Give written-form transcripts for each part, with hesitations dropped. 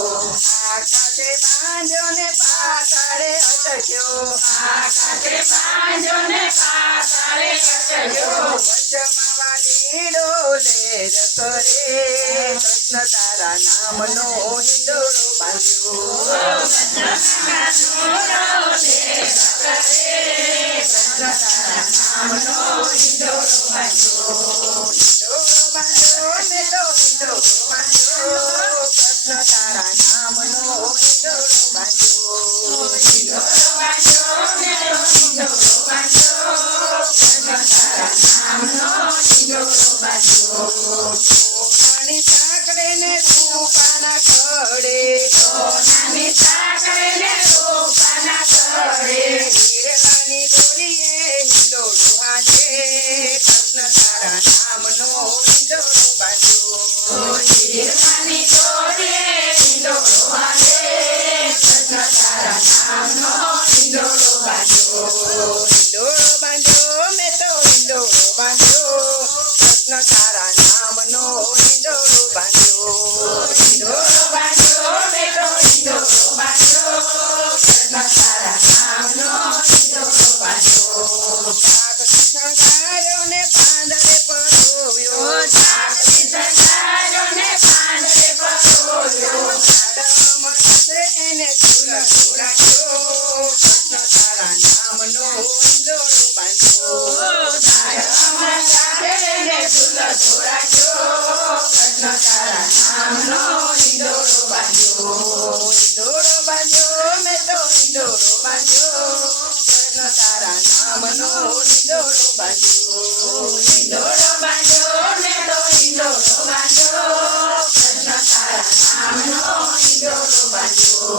આકાશે બાંધ્યો ને પાતાળે અટક્યો, આકાશે બાંધ્યો ને પાતાળે અટક્યો, વચમાં વાલી ડોલે કરે, કૃષ્ણ તારા નામનો હિંડોળો બાંધ્યો, કૃષ્ણ તારા નામનો હિંડોળો બાંધ્યો, હિંડોળો બાંધ્યો ને તો હિંડોળો બાંધ્યો, કૃષ્ણ તારા નામનો હિંડોળો બાંધ્યો, હિંડોળો બાંધ્યો ને તો હિંડોળો બાંધ્યો, કૃષ્ણ તારા નામનો હિંડોળો બાંધ્યો, સોનાની સાંકળે ને રૂપાના ખડે, સોનાની સાંકળે ને રૂપાના ખડે, હિરલાની દોરીએ હિંડોળો બાંધે, કૃષ્ણ તારા નામનો હિંડોળો બાંધ્યો, હિરલાની દોરીએ હિંડોળો બાંધે, કૃષ્ણ તારા નામનો હિંડોળો બાંધ્યો, હિંડોળો બાંધ્યો મેં તો હિંડોળો બાંધ્યો, કૃષ્ણ તારા નામનો હિંડોળો બાંધ્યો, હિંડોળો બાંધ્યો મેં તો હિંડોળો બાંધ્યો, કૃષ્ણ તારા નામનો હિંડોળો બાંધ્યો, સાક્ષી શણગાર્યો ને પાંદડે પરોવ્યો, સાક્ષી શણગાર્યો ને પાંદડે પરોવ્યો, સાદમસ્ત્રે એને તુલસો રાખ્યો, કૃષ્ણ તારા નામનો હિંડોળો બાંધ્યો, ધારમાં સાથે ને તુલસો રાખ્યો, કૃષ્ણ તારા નામનો હિંડોળો બાંધ્યો, હિંડોળો બાંધ્યો મેં તો હિંડોળો બાંધ્યો, કૃષ્ણ તારા નામનો હિંડોળો બાંધ્યો, હિંડોળો બાંધ્યો ને તો હિંડોળો બાંધ્યો, કૃષ્ણ તારા નામનો હિંડોળો બાંધ્યો,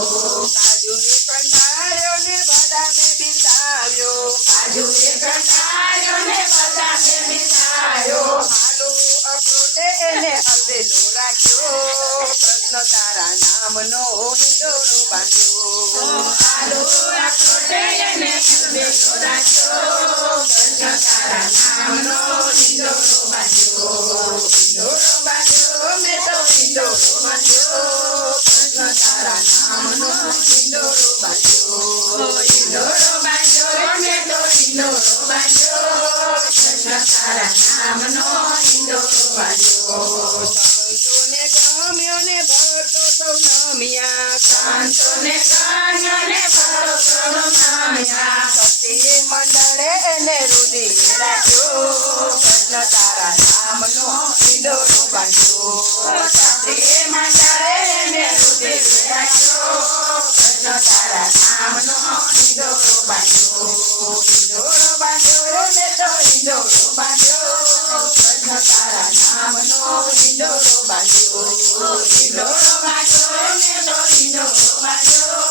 કાજુએ કંટાળ્યો ને બદામે બિંદાવ્યો, કાજુએ કંટાળ્યો ને બદામે બિસાયો, આલુ અખરોટે એને અલબેલો રાખ્યો, કૃષ્ણ તારા નામનો હિંડોળો બાંધ્યો, આલુ અખરોટે એને અલબેલો રાખ્યો, કૃષ્ણ તારા નામનો હિંડોળો બાંધ્યો, હિંડોળો બાંધ્યો મેં તો હિંડોળો બાંધ્યો, કૃષ્ણ તારા નામનો હિંડોળો બાંધ્યો, હિંડોળો બાંધ્યો ને તો હિંડોળો બાંધ્યો, કૃષ્ણ તારા નામનો હિંડોળો બાંધ્યો, સંતોને ગમ્યો ને ભક્તો સૌ નમ્યા, સંતોને ગમ્યો ને ભક્તો સૌ નમ્યા, સતી મંડળે એને રુધિર રાખ્યો, કૃષ્ણ તારા નામનો હિંડોળો બાંધ્યો, સતી મંડળે એને રુધિર રાખ્યો, કૃષ્ણ તારા નામનો હિંડોળો બાંધ્યો, હિંડોળો બાંધ્યો ને તો હિંડોળો બાંધ્યો, કૃષ્ણ તારા નામનો હિંડોળો બાંધ્યો, હિંડોળો બાંધ્યો ને તો હિંડોળો બાંધ્યો,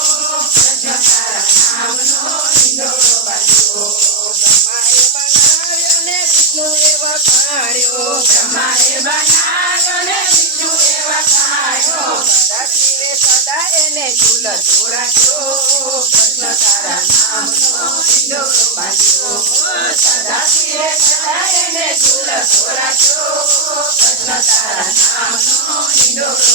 કૃષ્ણ તારા નામનો હિંડોળો બાંધ્યો, બ્રહ્માએ બનાવ્યો ને વિષ્ણુએ વખાણ્યો, બ્રહ્માએ બનાવ્યો ને વિષ્ણુએ વખાણ્યો, સદા શિવે સદા એને ઝૂલતો રાખ્યો, કૃષ્ણ તારા નામનો હિંડોળો બાંધ્યો, સદા શિવે સદા એને ઝૂલતો રાખ્યો, કૃષ્ણ તારા નામનો હિંડોળો